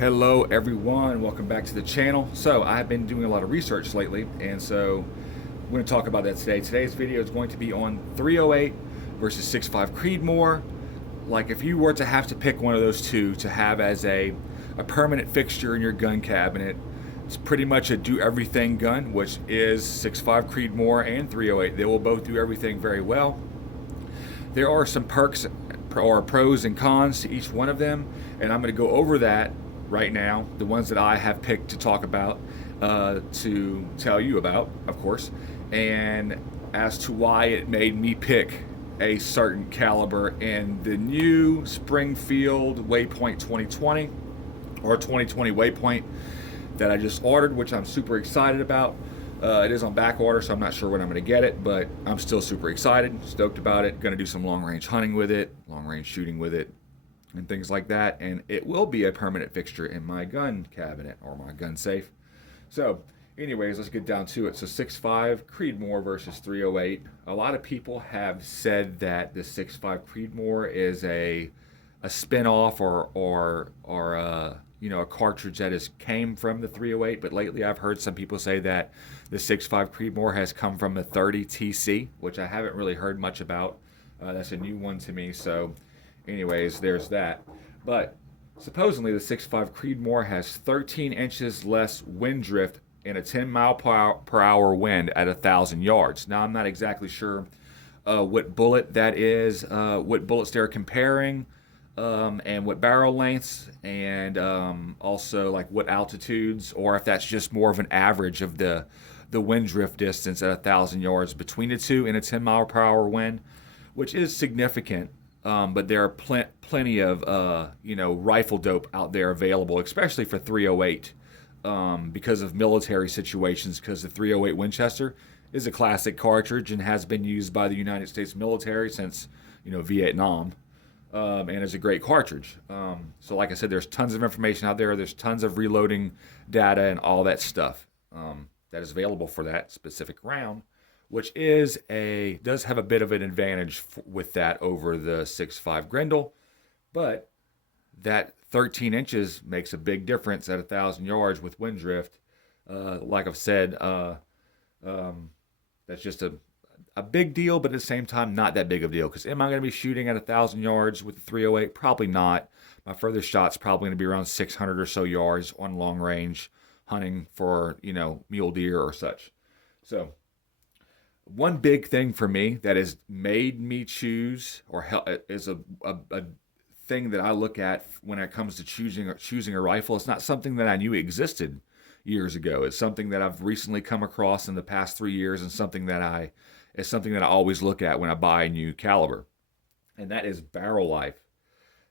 Hello everyone, welcome back to the channel. So I've been doing a lot of research lately, and so we're going to talk about that today. Today's video is going to be on 308 versus 6.5 Creedmoor. Like if you were to have to pick one of those two to have as a permanent fixture in your gun cabinet, it's pretty much a do-everything gun, which is 6.5 Creedmoor and 308. They will both do everything very well. There are some perks or pros and cons to each one of them, and I'm going to go over that right now, the ones that I have picked to talk about, to tell you about, of course, and as to why it made me pick a certain caliber in the new Springfield Waypoint 2020 or 2020 Waypoint that I just ordered, which I'm super excited about. It is on back order, so I'm not sure when I'm going to get it, but I'm still super excited, stoked about it. Going to do some long range hunting with it, long range shooting with it, and things like that. And it will be a permanent fixture in my gun cabinet or my gun safe. So, anyways, let's get down to it. So 6.5 Creedmoor versus 308. A lot of people have said that the 6.5 Creedmoor is a spin-off or a cartridge that came from the 308, but lately I've heard some people say that the 6.5 Creedmoor has come from the 30 TC, which I haven't really heard much about. That's a new one to me. So anyways, there's that. But supposedly the 6.5 Creedmoor has 13 inches less wind drift and a 10 mile per hour wind at 1,000 yards. Now I'm not exactly sure what bullet that is, what bullets they're comparing, and what barrel lengths, and also like what altitudes, or if that's just more of an average of the wind drift distance at 1,000 yards between the two in a 10 mile per hour wind, which is significant. But there are plenty of rifle dope out there available, especially for 308, because of military situations. Because the 308 Winchester is a classic cartridge and has been used by the United States military since Vietnam. And it's a great cartridge. So like I said, there's tons of information out there. There's tons of reloading data and all that stuff that is available for that specific round, which does have a bit of an advantage with that over the 6.5 Grendel. But that 13 inches makes a big difference at 1,000 yards with wind drift. Like I've said, that's just a big deal, but at the same time, not that big of a deal. Because am I going to be shooting at 1,000 yards with the 308? Probably not. My furthest shot's probably going to be around 600 or so yards on long range hunting for, mule deer or such. So one big thing for me that has made me choose, or is a thing that I look at when it comes to choosing a rifle. It's not something that I knew existed years ago. It's something that I've recently come across in the past 3 years, and something that I always look at when I buy a new caliber, and that is barrel life.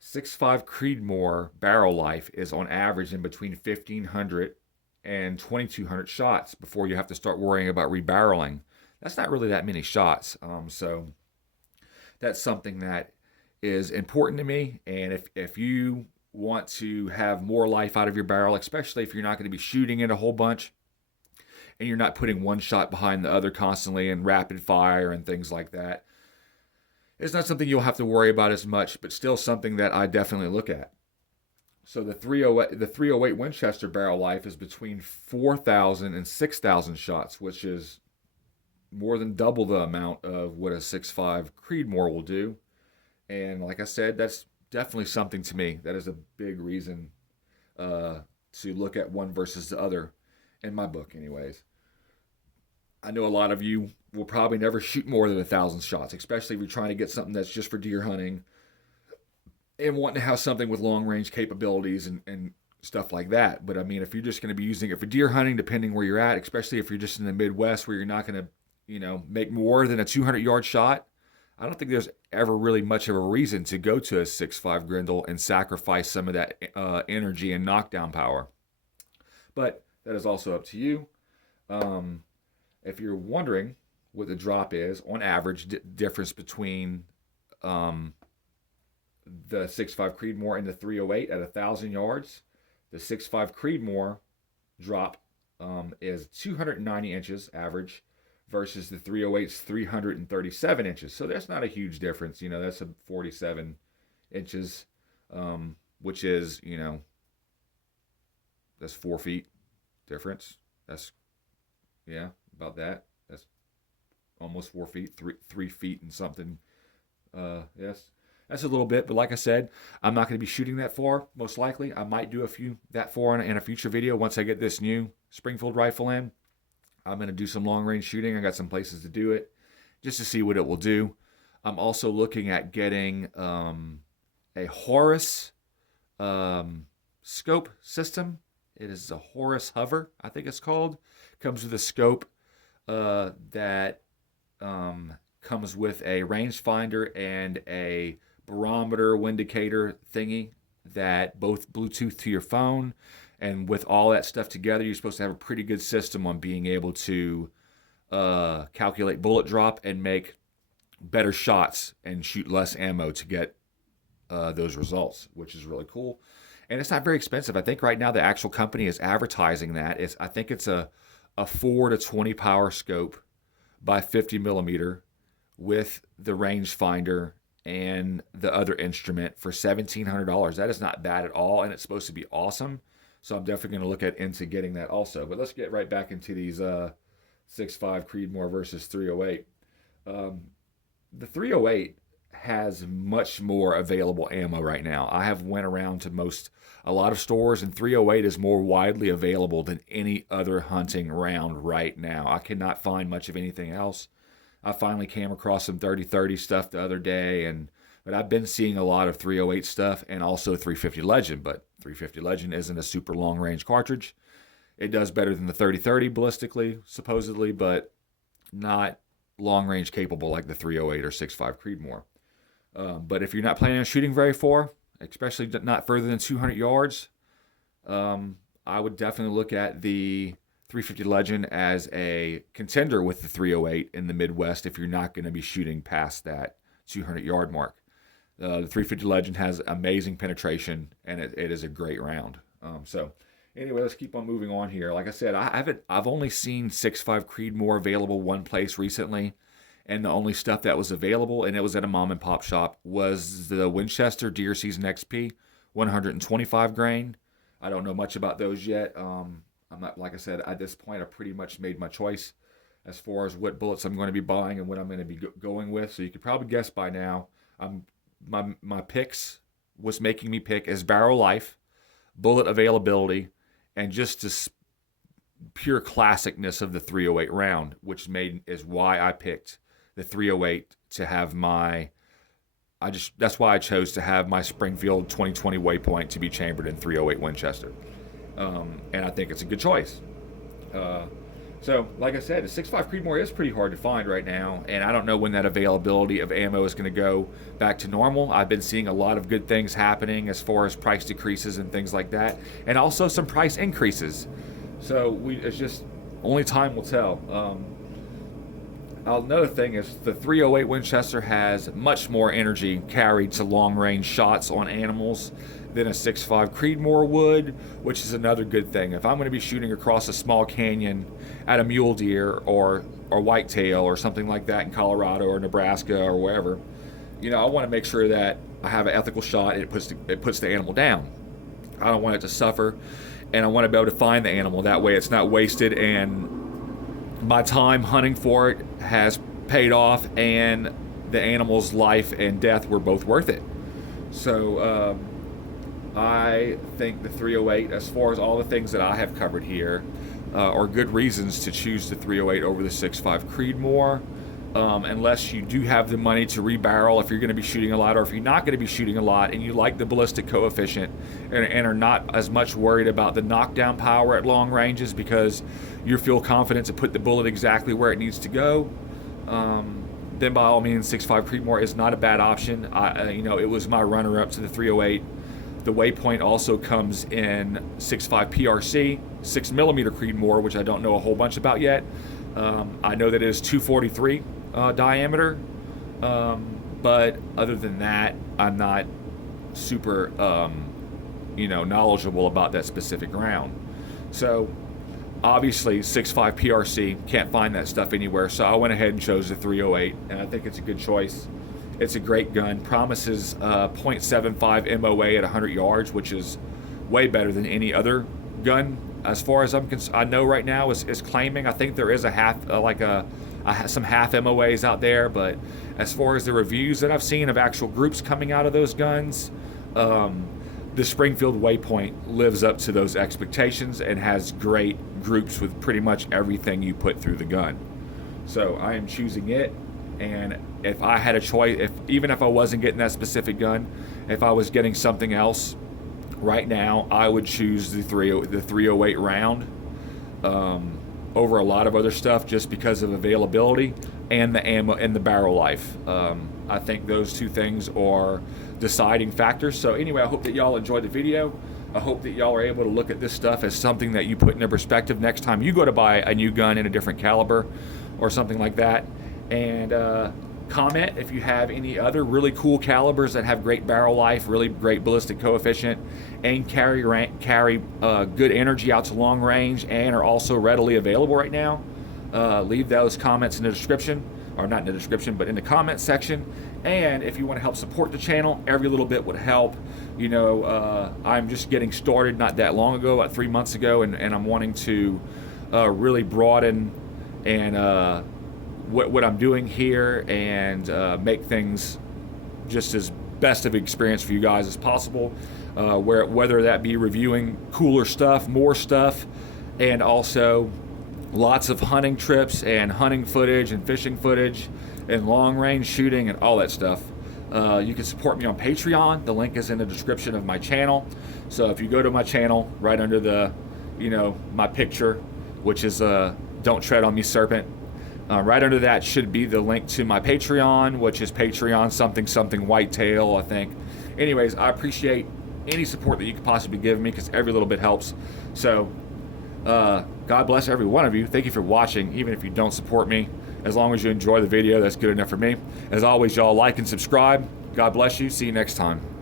6.5 Creedmoor barrel life is on average in between 1,500 and 2,200 shots before you have to start worrying about rebarreling. That's not really that many shots. So that's something that is important to me. And if you want to have more life out of your barrel, especially if you're not going to be shooting it a whole bunch, and you're not putting one shot behind the other constantly and rapid fire and things like that, it's not something you'll have to worry about as much, but still something that I definitely look at. So the 308 Winchester barrel life is between 4,000 and 6,000 shots, which is more than double the amount of what a 6.5 Creedmoor will do. And like I said, that's definitely something to me. That is a big reason to look at one versus the other, in my book anyways. I know a lot of you will probably never shoot more than 1,000 shots, especially if you're trying to get something that's just for deer hunting and wanting to have something with long range capabilities and stuff like that. But I mean, if you're just going to be using it for deer hunting, depending where you're at, especially if you're just in the Midwest where you're not going to make more than a 200-yard shot, I don't think there's ever really much of a reason to go to a 6.5 Grendel and sacrifice some of that energy and knockdown power. But that is also up to you. If you're wondering what the drop is on average, difference between the 6.5 Creedmoor and the 308 at 1,000 yards, the 6.5 Creedmoor drop is 290 inches average versus the 308's 337 inches. So that's not a huge difference. That's a 47 inches, which is, That's 4 feet difference. That's, yeah, about that. That's almost 4 feet, 3 feet and something. Yes, that's a little bit, but like I said, I'm not going to be shooting that far. Most likely, I might do a few that far in a future video once I get this new Springfield rifle in. I'm going to do some long range shooting. I got some places to do it just to see what it will do. I'm also looking at getting a Horus scope system. It is a Horus Hover, I think it's called. Comes with a scope that comes with a rangefinder and a barometer windicator thingy that both Bluetooth to your phone. And with all that stuff together, you're supposed to have a pretty good system on being able to calculate bullet drop and make better shots and shoot less ammo to get those results, which is really cool. And it's not very expensive. I think right now the actual company is advertising that. I think it's a 4 to 20 power scope by 50 millimeter with the rangefinder and the other instrument for $1,700. That is not bad at all, and it's supposed to be awesome. So I'm definitely going to look into getting that also. But let's get right back into these 6.5 Creedmoor versus 308. The 308 has much more available ammo right now. I have went around to a lot of stores, and 308 is more widely available than any other hunting round right now. I cannot find much of anything else. I finally came across some 30-30 stuff the other day, but I've been seeing a lot of 308 stuff and also 350 Legend, but 350 Legend isn't a super long range cartridge. It does better than the 30-30 ballistically, supposedly, but not long range capable like the 308 or 6.5 Creedmoor. But if you're not planning on shooting very far, especially not further than 200 yards, I would definitely look at the 350 Legend as a contender with the 308 in the Midwest if you're not going to be shooting past that 200 yard mark. The 350 Legend has amazing penetration, and it is a great round. So anyway, let's keep on moving on here. Like I said, I've only seen 6.5 Creedmoor available one place recently, and the only stuff that was available, and it was at a mom and pop shop, was the Winchester Deer Season XP 125 grain. I don't know much about those yet. I'm not, like I said, at this point, I pretty much made my choice as far as what bullets I'm going to be buying and what I'm going to be going with. So you could probably guess by now, my picks, what's making me pick is barrel life, bullet availability, and just the pure classicness of the 308 round, which is why I picked the 308 to have that's why I chose to have my Springfield 2020 waypoint to be chambered in 308 Winchester. And I think it's a good choice. So, like I said, the 6.5 Creedmoor is pretty hard to find right now, and I don't know when that availability of ammo is going to go back to normal. I've been seeing a lot of good things happening as far as price decreases and things like that, and also some price increases. So it's just only time will tell. Another thing is the 308 Winchester has much more energy carried to long-range shots on animals than a 6.5 Creedmoor would, which is another good thing. If I'm going to be shooting across a small canyon at a mule deer or whitetail or something like that in Colorado or Nebraska or wherever, I want to make sure that I have an ethical shot and it puts the animal down. I don't want it to suffer, and I want to be able to find the animal. That way it's not wasted, and my time hunting for it has paid off, and the animal's life and death were both worth it. So I think the 308, as far as all the things that I have covered here, are good reasons to choose the 308 over the 6.5 Creedmoor, unless you do have the money to rebarrel if you're going to be shooting a lot, or if you're not going to be shooting a lot and you like the ballistic coefficient and are not as much worried about the knockdown power at long ranges because you feel confident to put the bullet exactly where it needs to go, then by all means 6.5 Creedmoor is not a bad option. It was my runner-up to the 308. The waypoint also comes in 6.5 PRC, 6mm Creedmoor, which I don't know a whole bunch about yet. I know that it is 243 diameter, but other than that, I'm not super, knowledgeable about that specific round. So obviously 6.5 PRC, can't find that stuff anywhere, so I went ahead and chose the 308, and I think it's a good choice. It's a great gun, promises .75 MOA at 100 yards, which is way better than any other gun, as far as I know right now, is claiming. I think there is a half, some half MOAs out there, but as far as the reviews that I've seen of actual groups coming out of those guns, the Springfield Waypoint lives up to those expectations and has great groups with pretty much everything you put through the gun. So I am choosing it, and if I had a choice, even if I wasn't getting that specific gun, if I was getting something else right now, I would choose the 308 round over a lot of other stuff, just because of availability and the ammo and the barrel life. I think those two things are deciding factors. So anyway, I hope that y'all enjoyed the video. I hope that y'all are able to look at this stuff as something that you put into perspective next time you go to buy a new gun in a different caliber or something like that. And comment if you have any other really cool calibers that have great barrel life, really great ballistic coefficient, and carry good energy out to long range, and are also readily available right now. Leave those comments in the description, or not in the description, but in the comment section. And if you want to help support the channel, every little bit would help. You know, I'm just getting started not that long ago, about 3 months ago, and I'm wanting to really broaden and what I'm doing here, and make things just as best of an experience for you guys as possible, whether that be reviewing cooler stuff, more stuff, and also lots of hunting trips and hunting footage and fishing footage and long range shooting and all that stuff. You can support me on Patreon. The link is in the description of my channel. So if you go to my channel, right under the, my picture, which is Don't Tread on Me Serpent, right under that should be the link to my Patreon, which is Patreon something whitetail, I think. Anyways, I appreciate any support that you could possibly give me, because every little bit helps. So God bless every one of you. Thank you for watching, even if you don't support me. As long as you enjoy the video, that's good enough for me. As always, y'all, like and subscribe. God bless you. See you next time.